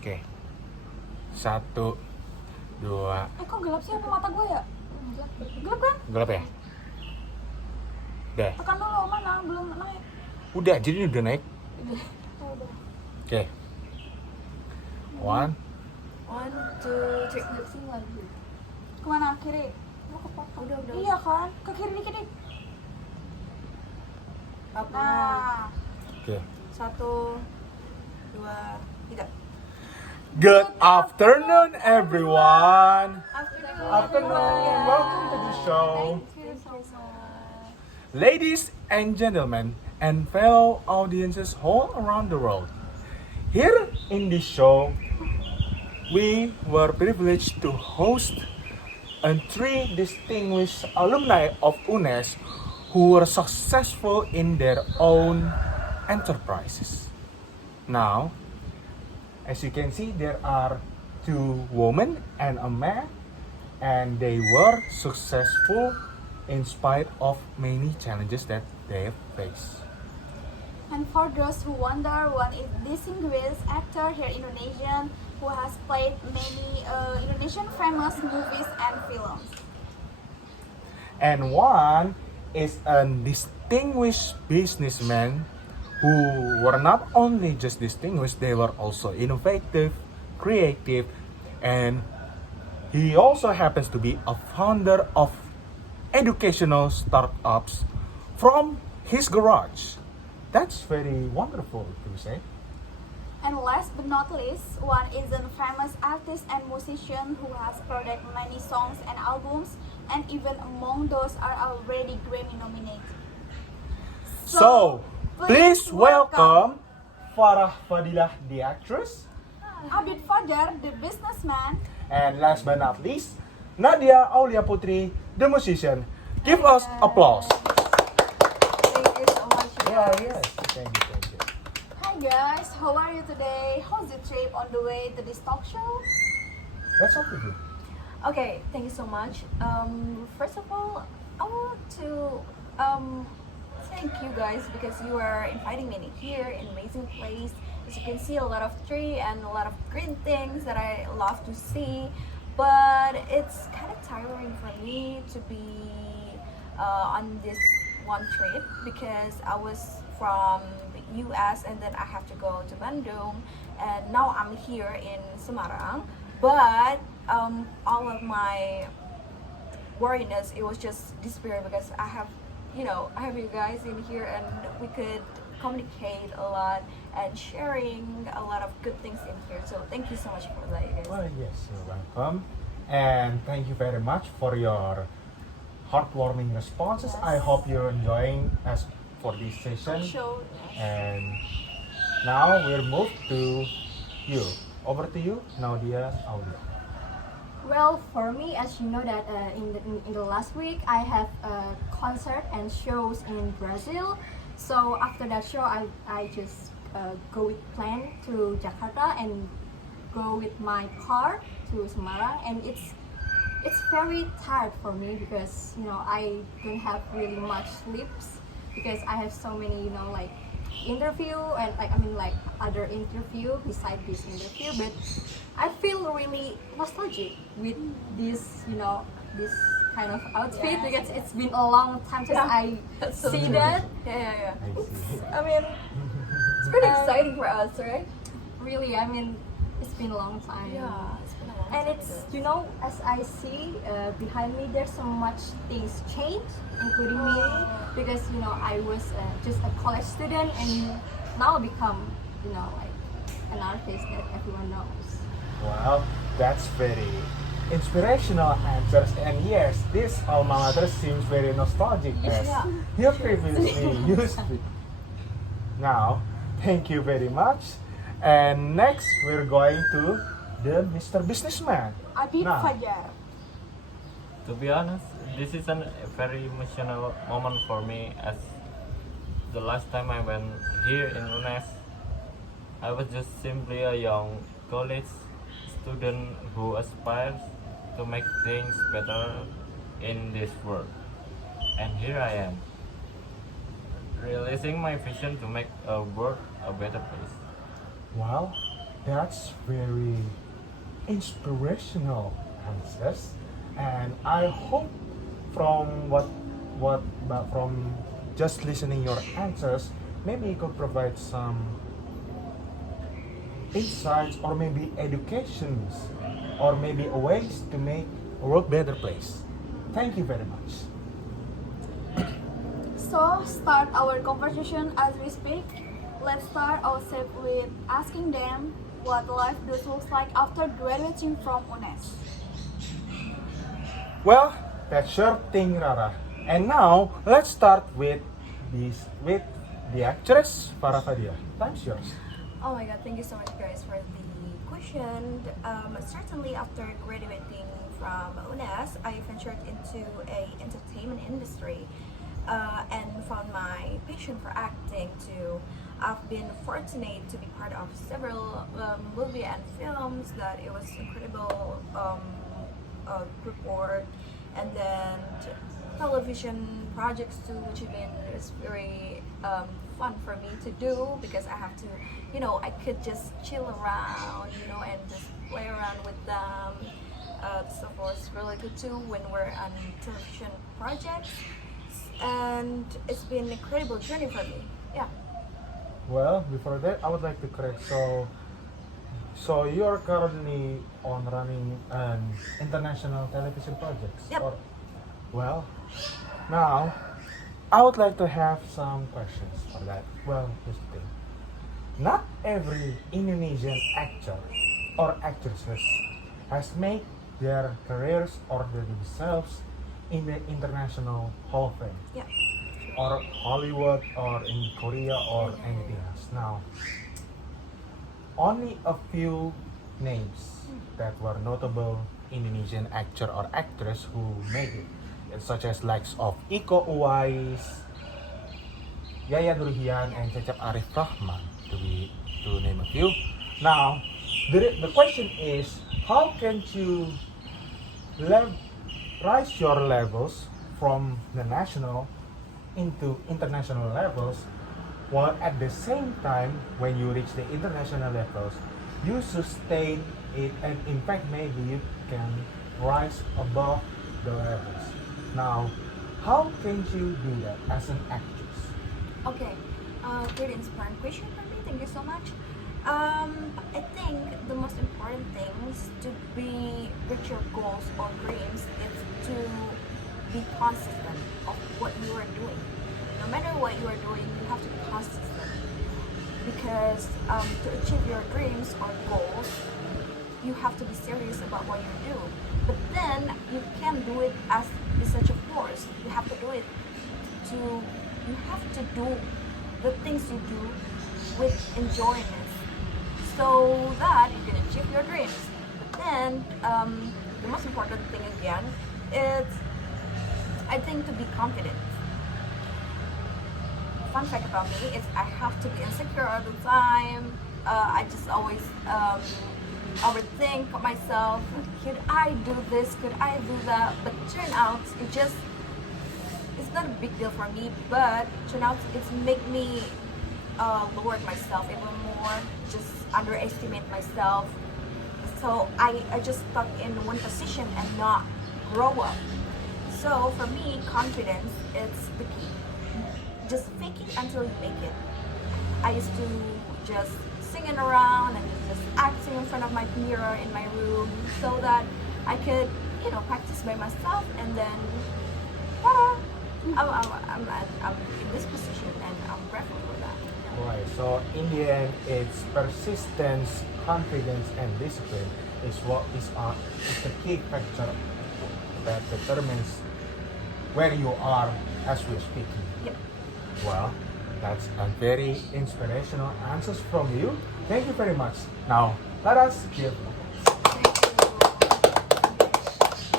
Oke. 1, 2. Kok gelap sih apa mata gue ya? Gelap kan? Gelap ya? Udah. Tekan dulu, mana? Belum naik. Udah, jadi ini udah naik. Udah. Udah. Oke. 1. 1, 2, 3. Sini lagi. Kemana? Kiri? Udah. Iya kan? Ke kiri dikit nih. Apa? Nah. Oke. 1, 2, 3. Good afternoon, everyone. Afternoon. Afternoon. Welcome to the show. Thank you so much. Ladies and gentlemen, and fellow audiences all around the world. Here in this show, we were privileged to host 3 distinguished alumni of UNES who were successful in their own enterprises. Now, as you can see, there are 2 women and a man, and they were successful in spite of many challenges that they have faced. And for those who wonder, one is distinguished actor here in Indonesia who has played many Indonesian famous movies and films. And one is a distinguished businessman who were not only just distinguished, they were also innovative, creative, and he also happens to be a founder of educational startups from his garage. That's very wonderful to say. And last but not least, one is a famous artist and musician who has produced many songs and albums, and even among those are already Grammy nominated. So, please welcome Farah Fadilah, the actress, Abid Fajar, the businessman. and last but not least, Nadia Aulia Putri, the musician. Give us applause. Thank you so much. Yes. Thank you. Hi guys, how are you today? How's the trip on the way to this talk show? That's up to you. Okay, thank you so much. First of all, I want to thank you guys because you are inviting me here in an amazing place. As you can see, a lot of tree and a lot of green things that I love to see. But it's kind of tiring for me to be on this one trip because I was from the US and then I have to go to Bandung, and now I'm here in Semarang. But all of my worriness, it was just disappear because I have you guys in here and we could communicate a lot and sharing a lot of good things in here. So thank you so much for that, you guys. Well, yes, you're welcome. And thank you very much for your heartwarming responses. Yes. I hope you're enjoying us for this session. Show. And now we'll move to you. Over to you, Nadia Aulia. Well, for me, as you know that in the last week I have a concert and shows in Brazil. So after that show, I just go with plane to Jakarta and go with my car to Semarang, and it's very tired for me because I don't have really much sleeps because I have so many like interview and like other interview beside this interview, but I feel really nostalgic with this this kind of outfit because it's been a long time since I see that. Yeah. I see. I mean, it's pretty exciting for us, right? Really, it's been a long time. Yeah, it's been a long And time. it's as I see behind me, there's so much things change, including me, because I was just a college student and now become like an artist that everyone knows. Well, that's very inspirational answers. And yes, this alma mater seems very nostalgic as Yeah. you previously used to. Now, thank you very much. And next, we're going to the Mr. Businessman. Abid Nah. Fajar. To be honest, this is a very emotional moment for me as the last time I went here in UNES, I was just simply a young college student who aspires to make things better in this world. And here I am, realizing my vision to make a world a better place. Well, That's very inspirational answers, and I hope from from just listening your answers, maybe you could provide some insights or maybe educations or maybe ways to make a world better place. Thank you very much. So, start our conversation as we speak. Let's start ourselves with asking them what life does look like after graduating from UNES. Well, that's your thing, Rara. And now let's start with the actress Farah Fadia. Time's yours. Oh my god, thank you so much guys for the question. Certainly after graduating from UNES, I ventured into a entertainment industry and found my passion for acting too. I've been fortunate to be part of several movie and films that it was incredible group work, and then television projects too, which have been is very fun for me to do because I have to, I could just chill around, and just play around with them. So it was really good too when we're on television projects, and it's been an incredible journey for me. Yeah. Well, before that, I would like to correct. So you're currently on running an international television projects. Yep. Well, now I would like to have some questions for that. Well, here's the thing. Not every Indonesian actor or actresses has made their careers or themselves in the international Hall of Fame, Yeah. or Hollywood, or in Korea, or anything else. Now, only a few names that were notable Indonesian actor or actress who made it, such as likes of Iko Uwais, Yaya Nurhian, and Cecep Arif Rahman, to name a few. Now, the question is, how can you rise your levels from the national into international levels, while at the same time when you reach the international levels you sustain it, and in fact maybe you can rise above the levels. Now, how can you do that as an actress? Okay, pretty inspiring question for me. Thank you so much. I think the most important things to reach your goals or dreams is to be consistent of what you are doing. No matter what you are doing, you have to be consistent because to achieve your dreams or goals, you have to be serious about what you do. But then you can't do it as such a force. You have to do it you have to do the things you do with enjoyment so that you can achieve your dreams. But then the most important thing again is, I think, to be confident. Fun fact about me is I have to be insecure all the time. I just always overthink myself. Could I do this? Could I do that? But turn out it's not a big deal for me. But turn out it's make me lower myself even more. Just underestimate myself. So I just stuck in one position and not grow up. So for me, confidence is the key. Just fake it until you make it. I used to just singing around and just acting in front of my mirror in my room so that I could, practice by myself, and then I'm in this position and I'm grateful for that. Right. So in the end, it's persistence, confidence, and discipline is the key factor that determines where you are as we're speaking. Yep. Well, that's a very inspirational answers from you. Thank you very much. Now, let us give.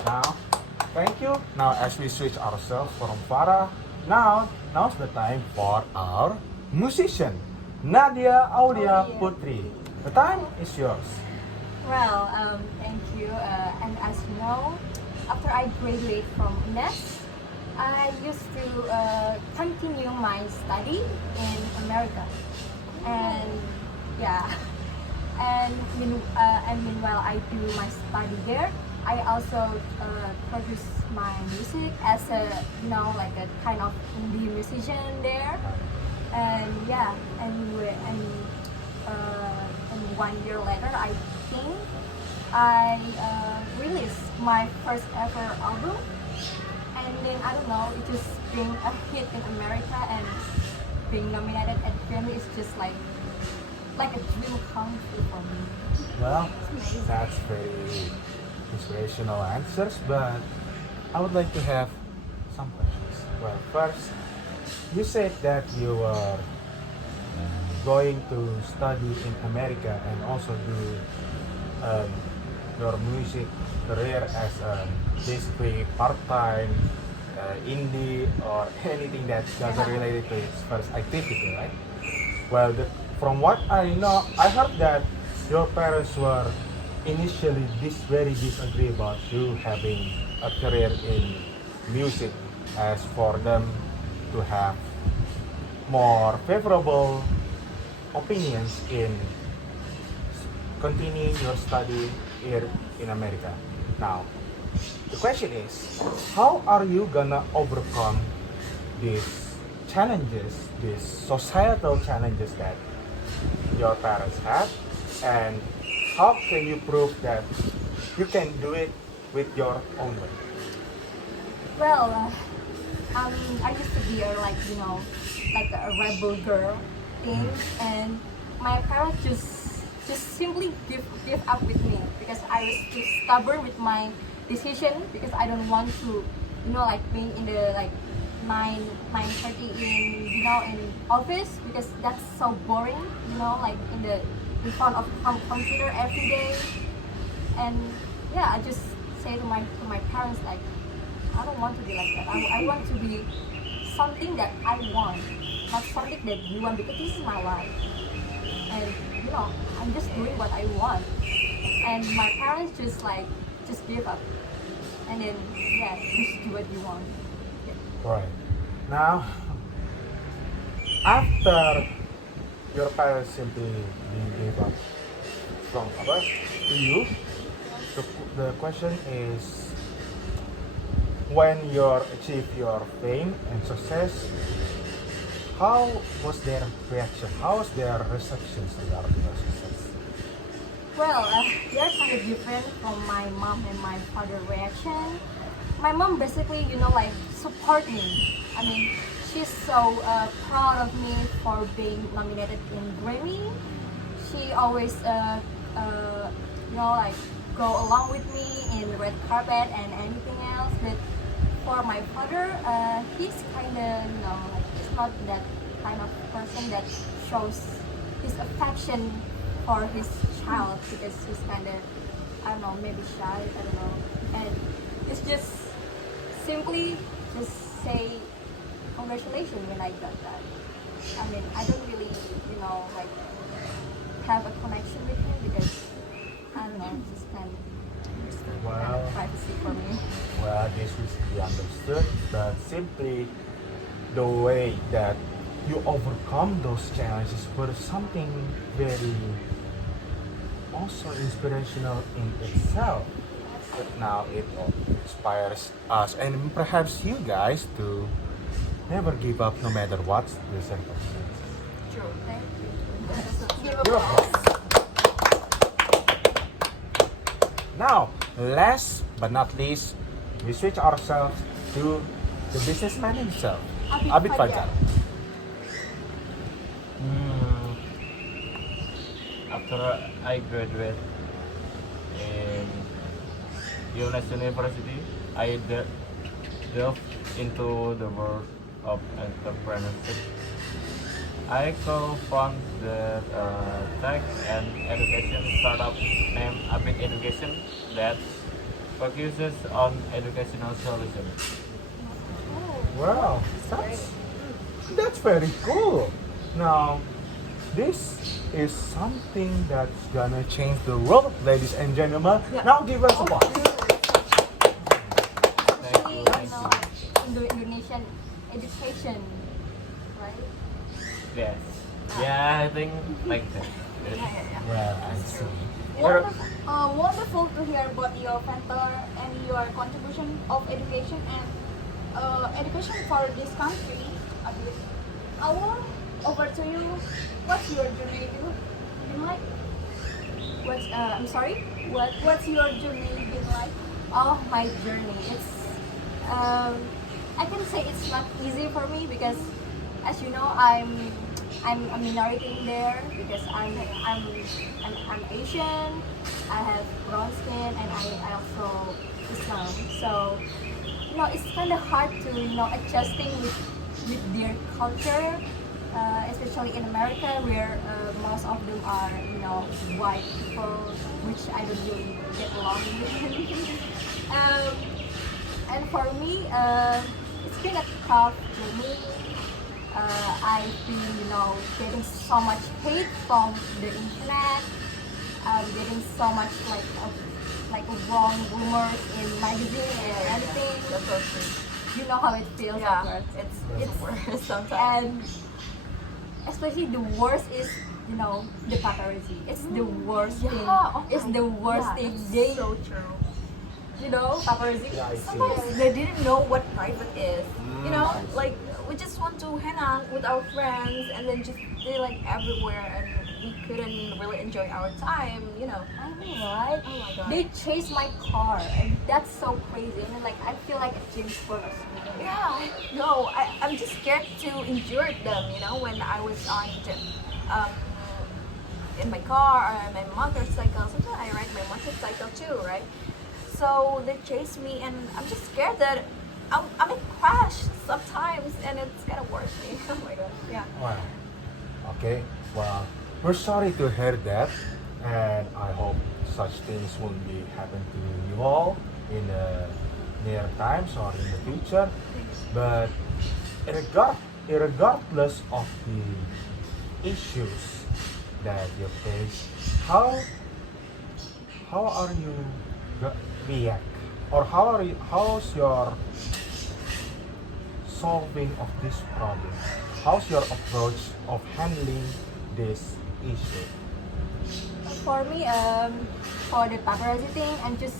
Now, thank you. Now, as we switch ourselves from Farah, now's the time for our musician, Nadia Aulia Putri. The time is yours. Well, thank you. And as you know, after I graduate from UNES, I used to continue my study in America, and yeah, and and meanwhile I do my study there, I also produce my music as a like a kind of indie musician there. And yeah, and 1 year later, I think I released my first ever album, and then I don't know, it just being a hit in America and being nominated at Grammy is just like a dream come true for me. Well, that's very inspirational answers, but I would like to have some questions. Well, first, you said that you were going to study in America and also do um, your music career as a basically part-time indie or anything that doesn't relate to its first activity, right? Well, from what I know, I heard that your parents were initially very disagree about you having a career in music, as for them to have more favorable opinions in continuing your study here in America. Now, the question is, how are you gonna overcome these challenges, these societal challenges that your parents have, and how can you prove that you can do it with your own way? Well, I used to be a like a rebel girl thing, and my parents just simply give up with me because I was too stubborn with my decision, because I don't want to like being in the like 9:30 in office, because that's so boring, like in front of computer every day. And yeah, I just say to my parents, like, I don't want to be like that. I want to be something that I want, not something that you want, because this is my life. And I'm just doing what I want. And my parents just give up. And then yeah, just do what you want. Yeah. Right. Now, after your parents simply gave up from us to you, the question is, when you achieve your fame and success, how was their reaction? How was their reception regarding your success? Well, they're kind of different from my mom and my father reaction. My mom basically, like, support me. I mean, she's so proud of me for being nominated in Grammy. She always, like, go along with me in red carpet and anything else. But for my father, he's kind of, like, he's not that kind of person that shows his affection for his child, because he's kind of, I don't know, maybe shy, I don't know. And it's just simply just say congratulations when I got that. I mean, I don't really, like, have a connection with him, because I don't know, it's just kind of privacy for me. Well, this is to be understood, but simply the way that you overcome those challenges was something very also inspirational in itself. But now it inspires us and perhaps you guys to never give up no matter what the circumstances. True. Thank you. You're welcome. Now, last but not least, we switch ourselves to the businessman himself, Abid Fajar. After I graduate in UNES University, I delved into the world of entrepreneurship. I co-founded a tech and education startup named Abid Education that focuses on educational solutions. Wow, that's very cool. Now, this is something that's gonna change the world, ladies and gentlemen. Yeah. Now give us applause. Actually, in the Indonesian education, right? Yes. Yeah, I think like that. Yeah. Well, I That's see. true. Wonderful to hear about your mentor and your contribution of education and education for this country. Abid. Over to you. What's your journey been like? I'm sorry. What's your journey been like? Oh, my journey. Um, I can say it's not easy for me because, as you know, I'm a minority in there because I'm Asian. I have brown skin and I also Islam. So it's kind of hard to adjusting with their culture, especially in America where most of them are white people, which I don't really get along with. um, and for me, it's been a tough journey. I've been getting so much hate from the internet, getting so much like wrong rumors in magazine and everything. That's so true. You know how it feels at Yeah, work. it's worse sometimes. And especially the worst is the paparazzi. It's the worst thing. Oh It's my- the worst yeah, thing. that's They so true. paparazzi. Yeah, I see. Sometimes they didn't know what private is. I see. Like we just want to hang out with our friends and then just they like everywhere and we couldn't really enjoy our time. I know, right? Oh my god. They chase my car, and that's so crazy. And I feel like a James Bond. Yeah, no, I'm just scared to injure them, when I was on um, in my car or my motorcycle. Sometimes I ride my motorcycle too, right? So they chase me and I'm just scared that I may crash sometimes and it's gonna worse me. Oh my god, yeah. Wow. Okay. Well, we're sorry to hear that, and I hope such things won't be happen to you all in the near times or in the future. But regardless of the issues that you face, how are you react, or how's your solving of this problem? How's your approach of handling this issue? For me, for the paparazzi thing, I'm just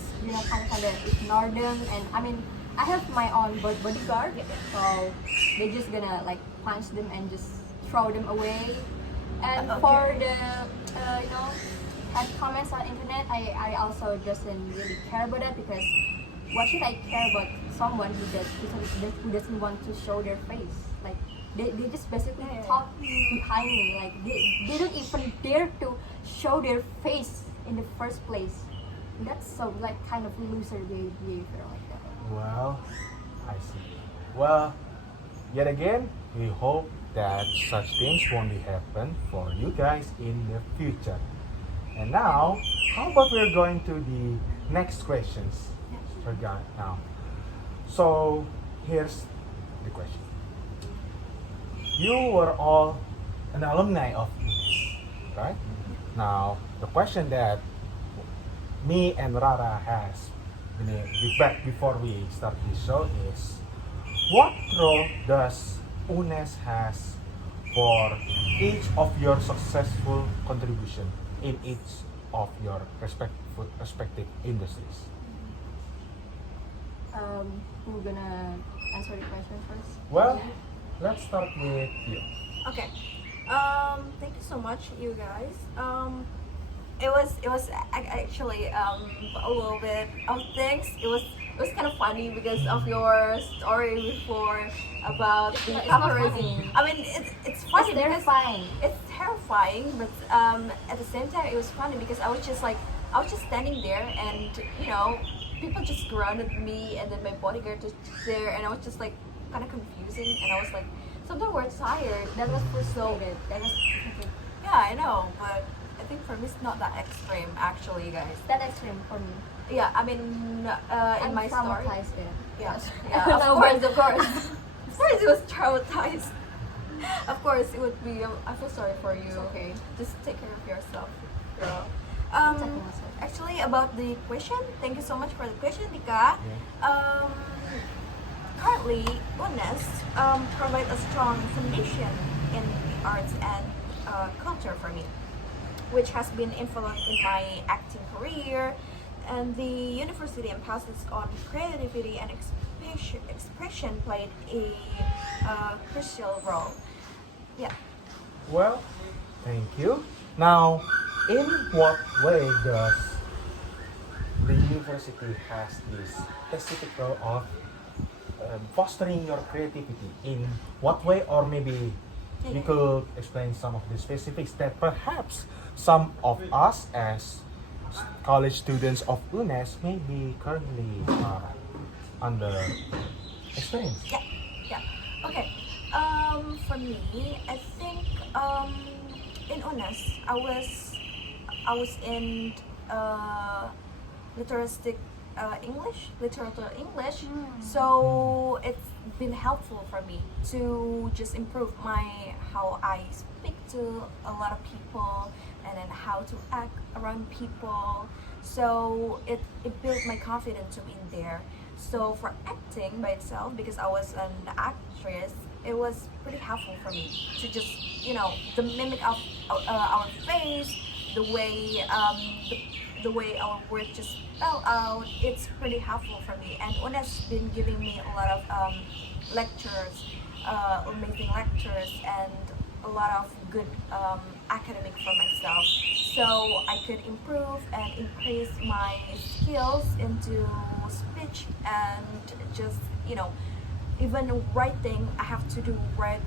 kind of ignore them, and I mean I have my own bodyguard, so they're just gonna punch them and just throw them away. And Okay. for the had comments on internet, I also doesn't really care about that because why should I care about someone who doesn't want to show their face? Like they just basically talk behind me. Like they don't even dare to show their face in the first place. That's so kind of loser behavior like that. Well, I see. Well, yet again, we hope that such things won't be happen for you guys in the future. And now, how about we're going to the next questions? Now. So, here's the question. You were all an alumni of this, right? Now, the question that me and Rara has back before we start this show is, what role does UNES has for each of your successful contribution in each of your respective industries? Who gonna answer the question first? Well, let's start with you. Okay. Thank you so much, you guys. It was actually a little bit of things. It was kind of funny because of your story before about the It's not paparazzi. funny. I mean, it's funny It's because terrifying. it's terrifying, but at the same time, it was funny because I was just standing there and people just surrounded me and then my bodyguard was just there and I was just kind of confusing and I was like, sometimes we're tired. That was frustrated. That was Yeah, I know, but I think for me it's not that extreme actually, guys. that extreme for me. Yeah, I mean, in I'm my story. traumatized there. Yeah, Yes. yeah, of No, course, but- of course. Of course, it was traumatized. Of course, it would be. I feel sorry for you. It's okay. Just take care of yourself, girl. taking myself. Actually, about the question, thank you so much for the question, Dika. Currently, UNES provides a strong foundation in the arts and culture for me. which has been influenced in my acting career. And the university emphasis on creativity and expression played a crucial role. Yeah. Well, thank you. Now, in what way does the university has this specific role of fostering your creativity? In what way, or maybe you could explain some of the specifics that perhaps some of us as college students of UNES may be currently under experience. Yeah, yeah. Okay. For me, I think in UNES, I was in literaristic literature English. So it's been helpful for me to just improve my how I speak to a lot of people and then how to act around people. So it built my confidence to be in there. So for acting by itself, because I was an actress, it was pretty helpful for me to just the mimic of our face, the way the way our words just spell out. It's pretty helpful for me, and UNES been giving me a lot of lectures, amazing lectures, and a lot of good academic for myself, so I could improve and increase my skills into speech and just even writing. I have to do write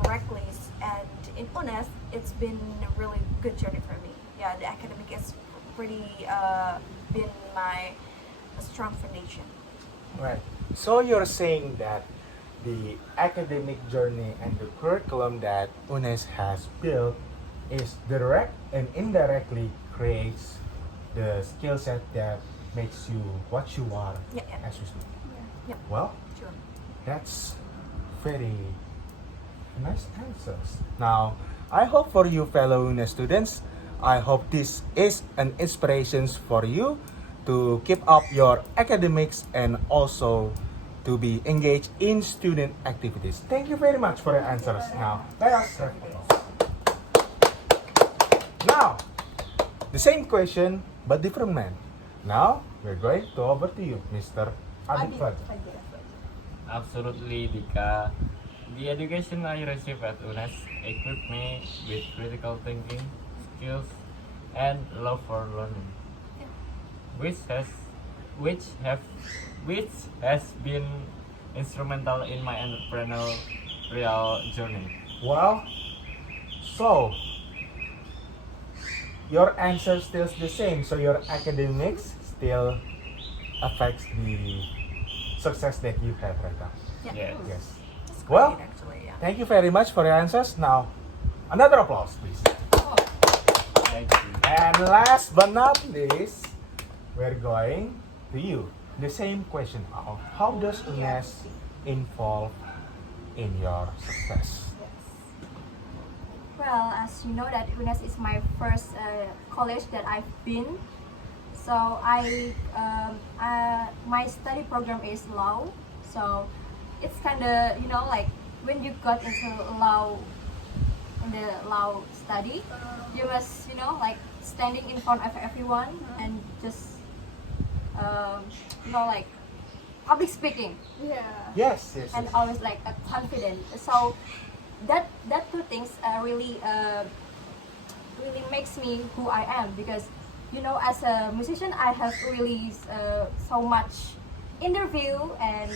correctly, and in UNES it's been a really good journey for me. Yeah, the academic is pretty been my strong foundation. Right. So you're saying that the academic journey and the curriculum that UNES has built is direct and indirectly creates the skill set that makes you what you are Yeah, yeah. as you speak. Yeah, Well, sure. that's very nice answers. Now, I hope for you fellow UNES students, I hope this is an inspiration for you to keep up your academics and also to be engaged in student activities. Thank you very much for your answers. Now, let us have applause. Now, the same question but different man. Now, we're going to over to you, Mr. Adit Fajar. Absolutely, Dika. The education I received at UNES equipped me with critical thinking, skills, and love for learning, which has which have which has been instrumental in my entrepreneurial journey. Well, so your answer still the same. So your academics still affects the success that you have right now. Yeah. Yes. Yes. That's Well, great, actually, yeah. thank you very much for your answers. Now, another applause, please. Thank you. And last but not least, we're going to you. The same question of how does UNES involve in your success? Well, as you know that UNES is my first college that I've been. So my study program is law. So it's kind of like when you got into law in the law study, you must like standing in front of everyone and just like public speaking. Yeah. Yes, yes, And yes. always like confident. So that two things really makes me who I am, because as a musician I have really so much interview and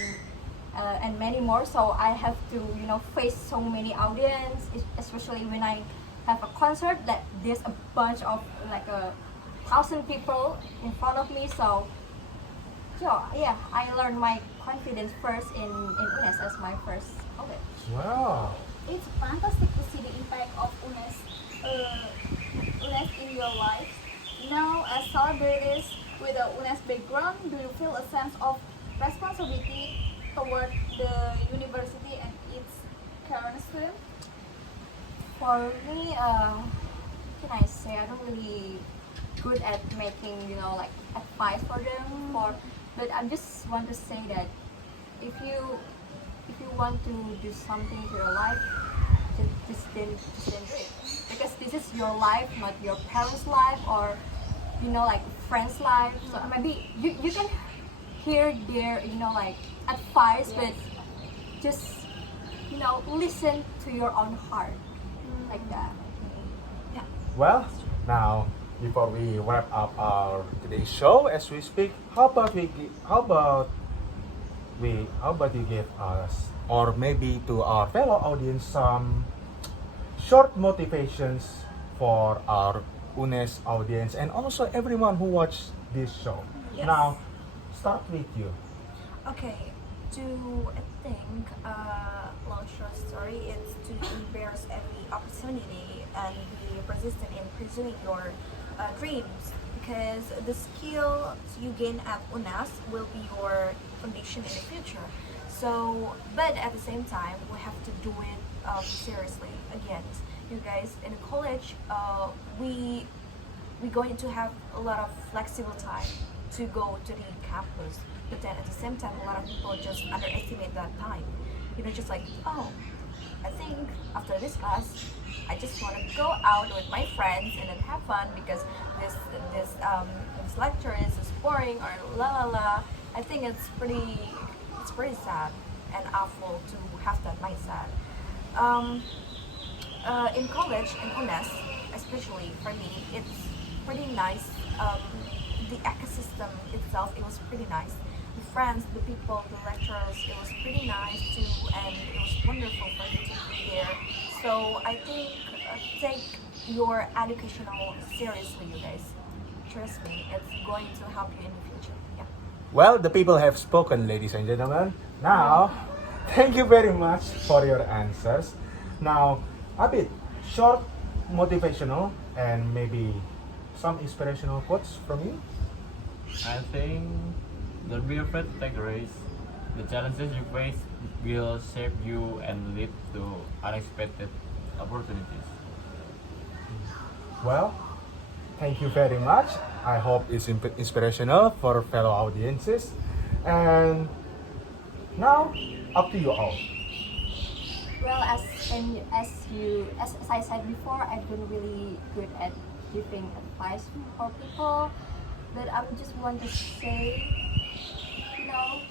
many more, so I have to face so many audience, especially when I have a concert that there's a bunch of like 1,000 people in front of me. So yeah, I learned my confidence first in UNES as my first college. Wow. It's fantastic to see the impact of UNES in your life. Now, as celebrities with a UNES background, do you feel a sense of responsibility toward the university and its current students? For me, can I say I don't really good at making like advice for them, but I just want to say that if you want to do something to your life, just didn't do it because this is your life, not your parents' life or like friends' life. So maybe you can hear their like advice, but just listen to your own heart like that. Well, now before we wrap up our today's show as we speak, how about you give us or maybe to our fellow audience some short motivations for our UNES audience and also everyone who watched this show. Yes. Now, start with you. Okay, to I think long short story is to embrace every opportunity and be persistent in pursuing your dreams because the skills you gain at UNAS will be your foundation in the future. So, but at the same time, we have to do it seriously. Again, you guys in college, we going to have a lot of flexible time to go to the campus. But then at the same time, a lot of people just underestimate that time. Just like, oh, I think after this class, I just want to go out with my friends and then have fun because this lecture is boring or la la la. I think it's pretty sad and awful to have that mindset. In college, in UNES, especially for me, it's pretty nice. The ecosystem itself, it was pretty nice. The friends, the people, the lecturers, it was pretty nice too, and it was wonderful for you to be there. So I think take your educational seriously, you guys. Trust me, it's going to help you in the future. Yeah. Well, the people have spoken, ladies and gentlemen. Now, thank you very much for your answers. Now, a bit short, motivational, and maybe some inspirational quotes from you. I think don't be afraid to take a risk. The challenges you face will shape you and lead to unexpected opportunities. Well, thank you very much. I hope it's inspirational for fellow audiences. And now, up to you all. Well, as I said before, I'm not really good at giving advice for people, but I just want to say,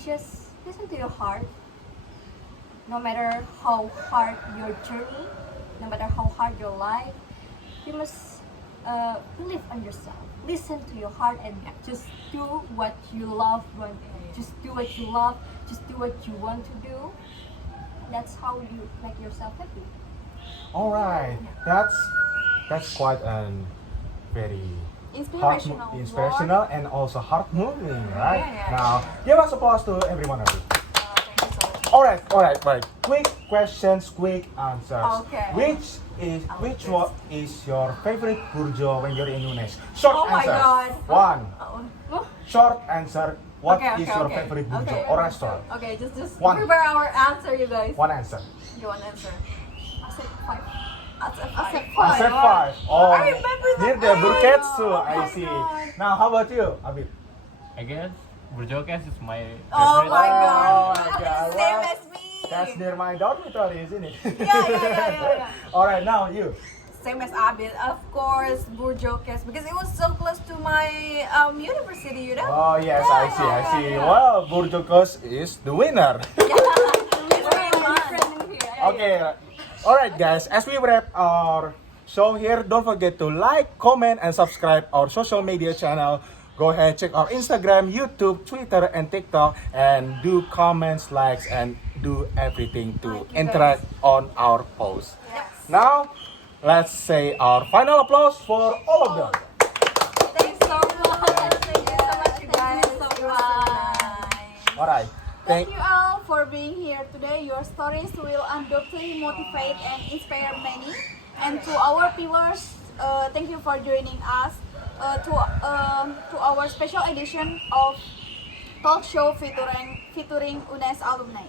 just listen to your heart. No matter how hard your journey, no matter how hard your life, you must believe on yourself. Listen to your heart and just do what you love. Just do what you love. Just do what you want to do. That's how you make yourself happy. All right, that's quite an very inspirational and also heart moving, right? Yeah. Now, give us applause to everyone of you. Thank you so much. All right. Quick questions, quick answers. Okay. Which one is your favorite burjo when you're in UNES? Short Oh my answer. God. One. Oh. Short answer. What Okay, is your okay. favorite burjo Okay. or restaurant? Okay, just One. prepare our answer, you guys. One answer. Okay, one answer. I said 5. I said I said five. Oh, I remember that. near the burketsu. Oh I my see. God. Now, how about you, Abid? I guess Burjokes is my favorite. Oh my God. Oh my God. Same Well, as me. That's near my dormitory, isn't it? Yeah. All right, now you. Same as Abid, of course, Burjokes, because it was so close to my university, you know? Oh yes, I see. Yeah. Well, Burjokos is the winner. It's very fun. Okay. All right, guys. As we wrap our show here, don't forget to like, comment, and subscribe our social media channel. Go ahead, check our Instagram, YouTube, Twitter, and TikTok, and do comments, likes, and do everything to Thank you, interact on our posts. Yes. Now, let's say our final applause for all of them. Thanks so much. Thank you so much, you guys. Thank you so It was so nice. All right. Thank you all for being here today. Your stories will undoubtedly motivate and inspire many. And to our viewers, thank you for joining us to our special edition of talk show featuring UNES alumni.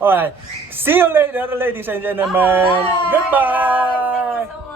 All right. See you later, ladies and gentlemen. Bye. Goodbye. Thank you so much.